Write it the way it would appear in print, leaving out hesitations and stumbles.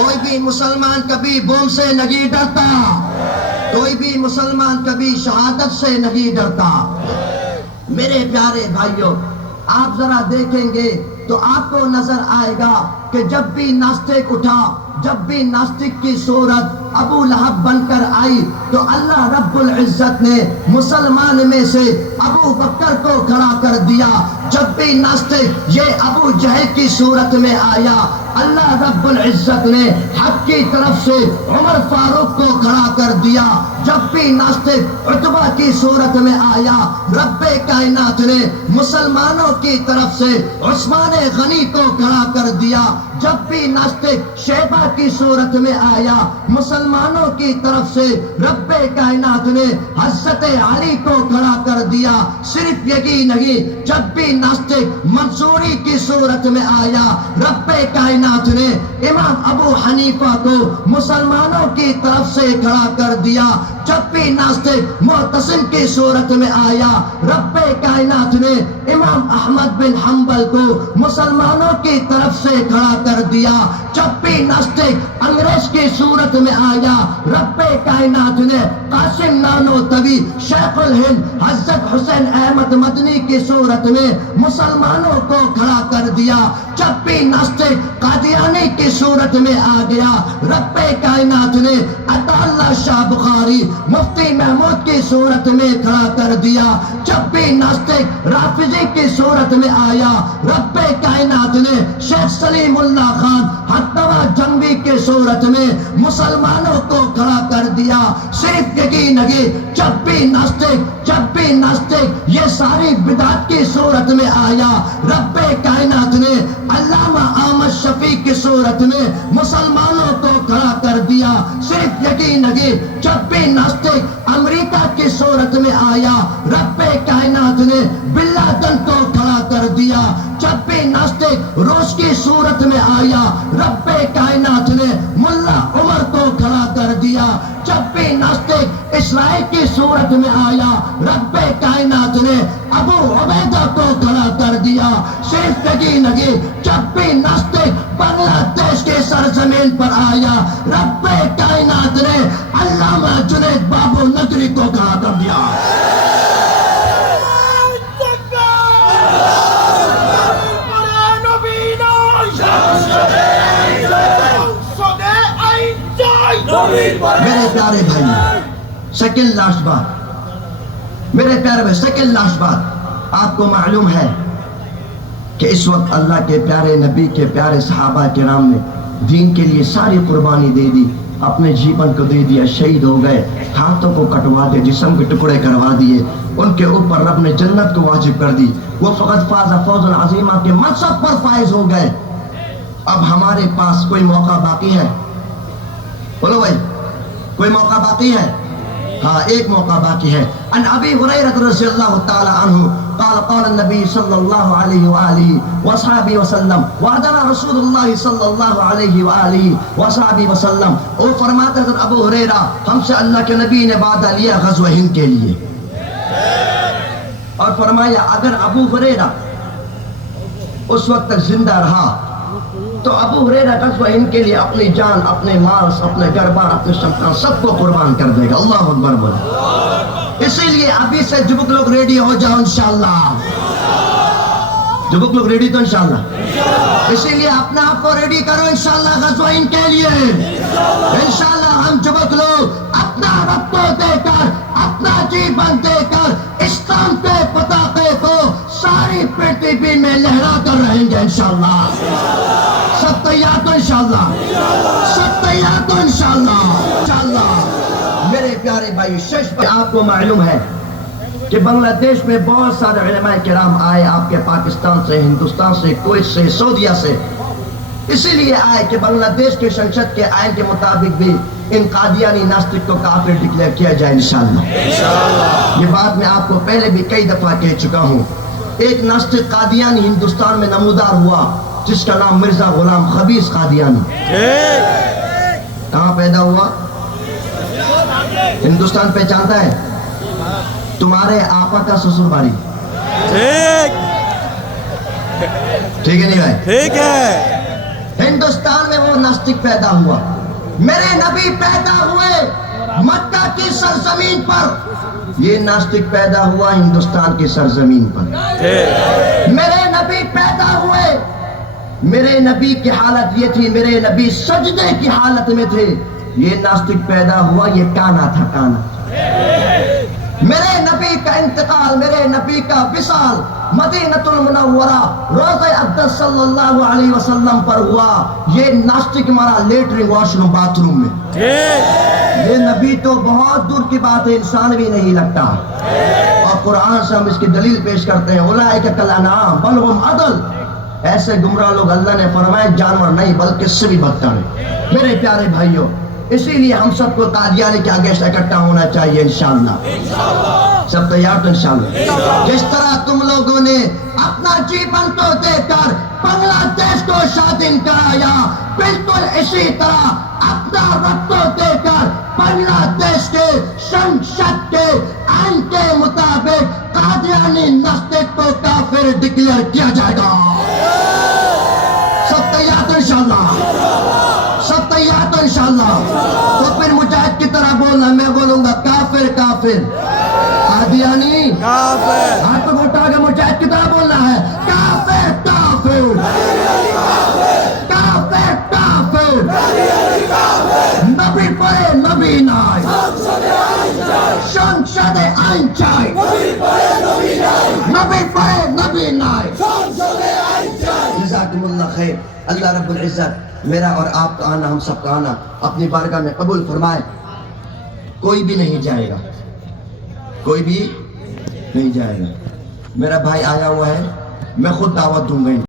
کوئی بھی مسلمان کبھی بوم سے نہیں ڈرتا، کوئی بھی مسلمان کبھی شہادت سے نہیں ڈرتا۔ میرے پیارے بھائیوں، آپ ذرا دیکھیں گے تو آپ کو نظر آئے گا کہ جب بھی ناستک اٹھا، جب بھی ناستک کی صورت ابو لہب بن کر آئی تو اللہ رب العزت نے مسلمان میں سے ابو بکر کو کھڑا کر دیا۔ جب بھی ناستک یہ ابو جہل کی صورت میں آیا، اللہ رب العزت نے حق کی طرف سے عمر فاروق کو کھڑا کر دیا۔ جب بھی ناستک عتبہ کی صورت میں آیا، رب کائنات نے مسلمانوں کی طرف سے عثمان غنی کو کھڑا کر دیا۔ جب بھی ناستک شیبہ کی صورت میں آیا، مسلمانوں کی طرف سے رب کائنات نے حضرت علی کو کھڑا کر دیا۔ صرف یہی نہیں، جب بھی ناستک منصوری کی صورت میں آیا، رب کائنات نے امام ابو حنیفہ کو مسلمانوں کی طرف سے کھڑا کر دیا۔ جب بھی ناستک معتصم کی صورت میں آیا، رب کائنات نے امام احمد بن حنبل کو مسلمانوں کی طرف سے کھڑا کر دیا۔ جب بھی ناستک انگریز کی صورت میں آیا، رب کائنات نے قاسم نانوتوی، شیخ الہند حضرت حسین احمد مدنی کی صورت میں مسلمانوں کو کھڑا کر دیا۔ جب بھی ناستک قادیانی کی صورت میں آ گیا، رب کائنات نے عطا اللہ شاہ بخاری، مفتی محمود کی صورت میں کھڑا کر دیا۔ جب بھی ناستک رافضی کی صورت میں آیا، رب کائنات نے شیخ سلیم اللہ خان حتوہ جنگی کی صورت میں مسلمانوں کو کھڑا کر دیا۔ صرف یہی نہیں، جب بھی ناستک یہ ساری بدعت کی صورت میں آیا، رب کائنات نے علامہ احمد شفیع کی صورت میں مسلمانوں کو کھڑا کر دیا۔ صرف یہی نہیں، جب بھی ناستک امریکہ کی صورت میں آیا، رب کائنات نے بن لادن کو کھڑا کر دیا۔ جب بھی ناستک روس کی صورت میں آیا، رب کائنات نے ملا عمر کو کھڑا کر دیا۔ جب بھی ناستک اسرائیل کی صورت میں آیا، رب کائنات نے ابو عبیدہ کو کھڑا کر دیا۔ صرف یہی نہیں، جب بھی ناستک بنگلہ دیش کے سرزمین پر آیا، رب کائنات نے علامہ جنید بابو نگری کو کھڑا کر دیا۔ میرے پیارے بھائی، سیکنڈ لاسٹ بات، میرے پیارے بھائی سیکنڈ لاسٹ بات، آپ کو معلوم ہے کہ اس وقت اللہ کے پیارے نبی کے پیارے صحابہ کرام نے دین کے لیے ساری قربانی دے دی، اپنے جیون کو دے دیا، شہید ہو گئے، ہاتھوں کو کٹوا دے، جسم کے ٹکڑے کروا دیے، ان کے اوپر رب نے جنت کو واجب کر دی، وہ فقط فاز فوزا عظیمہ کے منصب پر فائز ہو گئے۔ اب ہمارے پاس کوئی موقع باقی ہے؟ بولو بھائی، کوئی موقع باقی ہے؟ ہاں، ایک موقع باقی ہے۔ ان ابی ہریرہ رضی اللہ تعالی عنہ قال قال النبی صلی اللہ علیہ وآلہ وصحبہ وسلم وعدنا رسول اللہ صلی اللہ علیہ وآلہ وصحبہ وسلم، وہ فرماتے ہیں ابو ہریرہ، ہم سے اللہ کے نبی نے وعدہ لیا غزوہ ہند کے لیے، اور فرمایا اگر ابو ہریرہ اس وقت تک زندہ رہا تو ابو ہریرہ غزوہ ہند کے لیے اپنی جان، اپنے مال، اپنے گھر بار، اپنے شمشان سب کو قربان کر دے گا۔ اللہ اکبر بولے۔ اسی لیے ابھی سے جبک لوگ ریڈی ہو جاؤ انشاءاللہ، جبک لوگ ریڈی تو انشاءاللہ، اسی لیے اپنے آپ کو ریڈی کرو انشاءاللہ غزوہ ہند کے لیے۔ انشاءاللہ ہم جبک لوگ اپنا وقت کو دے کر، اپنا جیون دے کر اسلام کے پتاخے کو ساری پرتھوی میں لہرا کر رہیں گے انشاءاللہ۔ سب تیار تو انشاءاللہ، سب تیار تو انشاءاللہ۔ میرے پیارے بھائی، آپ کو معلوم ہے کہ بنگلہ دیش میں بہت سارے علماء کرام آئے، آپ کے پاکستان سے، ہندوستان سے، کویت سے، سعودیہ سے، اسی لیے آئے کہ بنگلہ دیش کے سنسد کے آئین کے مطابق بھی ان قادیانی ناستک کو کافر ڈکلیئر کیا جائے انشاءاللہ۔ یہ بات میں آپ کو پہلے بھی کئی دفعہ کہہ چکا ہوں۔ ایک ناستک قادیانی ہندوستان میں نمودار ہوا جس کا نام مرزا غلام خبیث قادیانی، کہاں پیدا ہوا؟ ہندوستان پہچانتا ہے؟ تمہارے آپا کا سسر باری، ٹھیک ہے نہیں بھائی؟ ٹھیک ہے۔ ہندوستان میں وہ ناستک پیدا ہوا. میرے نبی پیدا ہوئے مکہ کی سرزمین پر، یہ ناستک پیدا ہوا ہندوستان کی سرزمین پر. میرے نبی پیدا ہوئے، میرے نبی کی حالت یہ تھی، میرے نبی سجدے کی حالت میں تھے. یہ ناستک پیدا ہوا، یہ کانا تھا، کانا. میرے نبی کا انتقال، میرے نبی کا وصال مدینہ المنورہ روضہ اقدس صلی اللہ علیہ وسلم پر ہوا. یہ ناستک مرا latrine wash room bath room میں. یہ نبی تو بہت دور کی بات ہے، انسان بھی نہیں لگتا. اور قرآن سے ہم اس کی دلیل پیش کرتے ہیں، اولئک کالانعام بل ھم اضل. ایسے گمراہ لوگ اللہ نے فرمایا جانور نہیں بلکہ اس سے بھی بدتر ہیں. میرے پیارے بھائیوں، اسی لیے ہم سب کو قادیانی کے آگے سے اکٹھا ہونا چاہیے انشاءاللہ. سب تیار تو انشاءاللہ. جس طرح تم لوگوں نے اپنا جیون کو دے کر بنگلہ دیش کو شادن کرایا، بالکل اسی طرح اپنا رب کو دے کر بنگلہ دیش کے سنسد کے آئین کے مطابق قادیانی ناستک کو کافر ڈکلیئر کیا جائے گا. سب تیار تو انشاءاللہ، سب تیار تو انشاءاللہ. تو پھر مجاہد کی طرح بولنا، میں بولوں گا کافر کافر، قادیانی کافر. ہاتھ کو اٹھا کے مجاہد کی طرح بولنا ہے، کافر کافر، کافر کافر. نبی پڑھے نبی نائے، سنسد آئین چاہے. نبی پڑھے نبی نائے. جزاکم اللہ خیر. اللہ رب العزت میرا اور آپ کا آنا، ہم سب کا آنا اپنی بارگاہ میں قبول فرمائے. کوئی بھی نہیں جائے گا، کوئی بھی نہیں جائے گا. میرا بھائی آیا ہوا ہے، میں خود دعوت دوں گا.